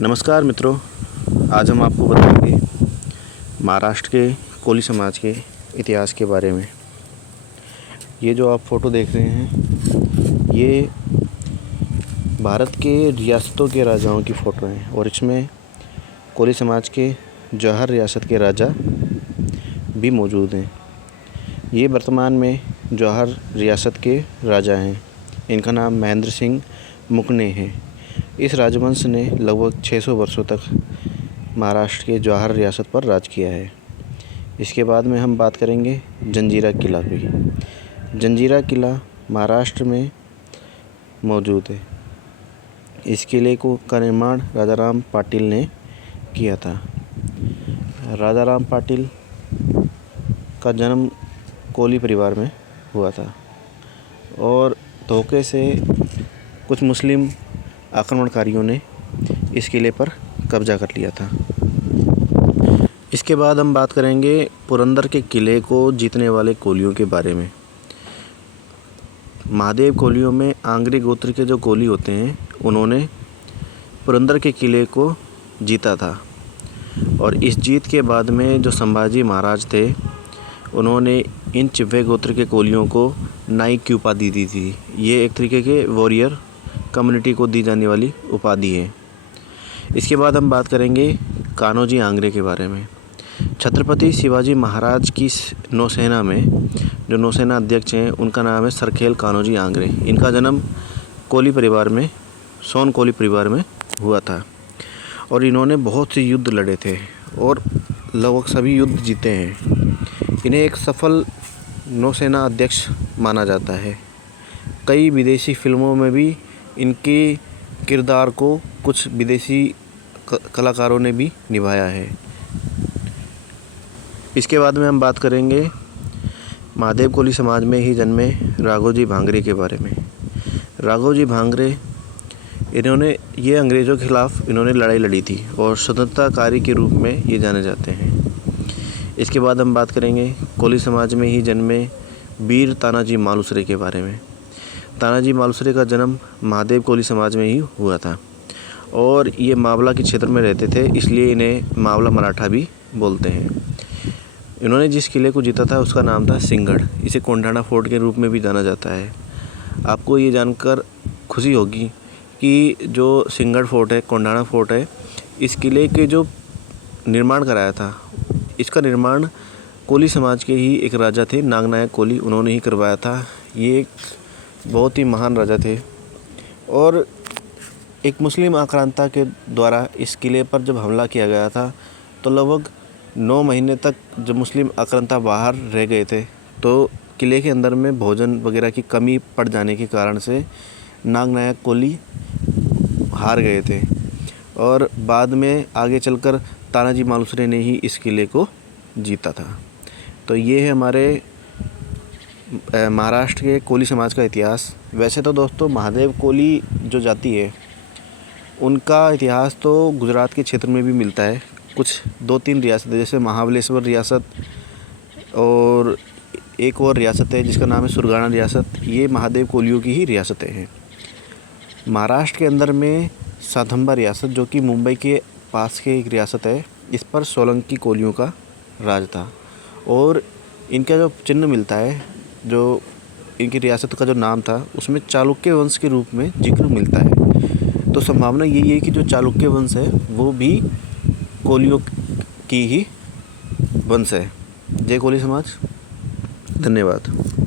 नमस्कार मित्रों, आज हम आपको बताएंगे महाराष्ट्र के कोली समाज के इतिहास के बारे में। ये जो आप फ़ोटो देख रहे हैं ये भारत के रियासतों के राजाओं की फ़ोटो हैं और इसमें कोली समाज के जौहर रियासत के राजा भी मौजूद हैं। ये वर्तमान में जौहर रियासत के राजा हैं। इनका नाम महेंद्र सिंह मुकने है। इस राजवंश ने लगभग 600 वर्षों तक महाराष्ट्र के जौहर रियासत पर राज किया है। इसके बाद में हम बात करेंगे जंजीरा किला की। जंजीरा किला महाराष्ट्र में मौजूद है। इस किले का निर्माण राजा राम पाटिल ने किया था। राजा राम पाटिल का जन्म कोली परिवार में हुआ था और धोखे से कुछ मुस्लिम आक्रमणकारियों ने इस किले पर कब्जा कर लिया था। इसके बाद हम बात करेंगे पुरंदर के किले को जीतने वाले कोलियों के बारे में। महादेव कोलियों में आंग्रे गोत्र के जो कोली होते हैं उन्होंने पुरंदर के किले को जीता था और इस जीत के बाद में जो संभाजी महाराज थे उन्होंने इन चिव्वे गोत्र के कोलियों को नाइक की उपाधि दी थी। ये एक तरीके के वॉरियर कम्युनिटी को दी जाने वाली उपाधि है। इसके बाद हम बात करेंगे कान्होजी आंग्रे के बारे में। छत्रपति शिवाजी महाराज की नौसेना में जो नौसेना अध्यक्ष हैं उनका नाम है सरखेल कान्होजी आंग्रे। इनका जन्म कोली परिवार में सोन कोली परिवार में हुआ था और इन्होंने बहुत से युद्ध लड़े थे और लगभग सभी युद्ध जीते हैं। इन्हें एक सफल नौसेना अध्यक्ष माना जाता है। कई विदेशी फिल्मों में भी इनके किरदार को कुछ विदेशी कलाकारों ने भी निभाया है। इसके बाद में हम बात करेंगे महादेव कोली समाज में ही जन्मे राघोजी भांगरे के बारे में। राघोजी भांगरे ये अंग्रेज़ों के ख़िलाफ़ इन्होंने लड़ाई लड़ी थी और स्वतंत्रताकारी के रूप में ये जाने जाते हैं। इसके बाद हम बात करेंगे कोली समाज में ही जन्मे वीर तानाजी मालुसरे के बारे में। तानाजी मालुसरे का जन्म महादेव कोली समाज में ही हुआ था और ये मावला के क्षेत्र में रहते थे, इसलिए इन्हें मावला मराठा भी बोलते हैं। इन्होंने जिस किले को जीता था उसका नाम था सिंहगढ़। इसे कोंढाणा फोर्ट के रूप में भी जाना जाता है। आपको ये जानकर खुशी होगी कि जो सिंहगढ़ फोर्ट है, कोंढाणा फोर्ट है, इस किले के जो निर्माण कराया था, इसका निर्माण कोली समाज के ही एक राजा थे नागनायक कोली, उन्होंने ही करवाया था। ये एक बहुत ही महान राजा थे और एक मुस्लिम आक्रांता के द्वारा इस किले पर जब हमला किया गया था तो लगभग 9 महीने तक जब मुस्लिम आक्रांता बाहर रह गए थे तो किले के अंदर में भोजन वगैरह की कमी पड़ जाने के कारण से नागनायक कोली हार गए थे और बाद में आगे चलकर तानाजी मालुसरे ने ही इस किले को जीता था। तो ये है हमारे महाराष्ट्र के कोली समाज का इतिहास। वैसे तो दोस्तों महादेव कोली जो जाति है उनका इतिहास तो गुजरात के क्षेत्र में भी मिलता है। कुछ 2-3 रियासतें जैसे महाबलेश्वर रियासत और एक और रियासत है जिसका नाम है सुरगाना रियासत, ये महादेव कोलियों की ही रियासतें हैं। महाराष्ट्र के अंदर में साधंबा रियासत जो कि मुंबई के पास के एक रियासत है, इस पर सोलंकी कोलियों का राज था और इनका जो चिन्ह मिलता है, जो इनकी रियासत का जो नाम था उसमें चालुक्य वंश के रूप में जिक्र मिलता है। तो संभावना यही है कि जो चालुक्य वंश है वो भी कोलियों की ही वंश है। जय कोली समाज। धन्यवाद।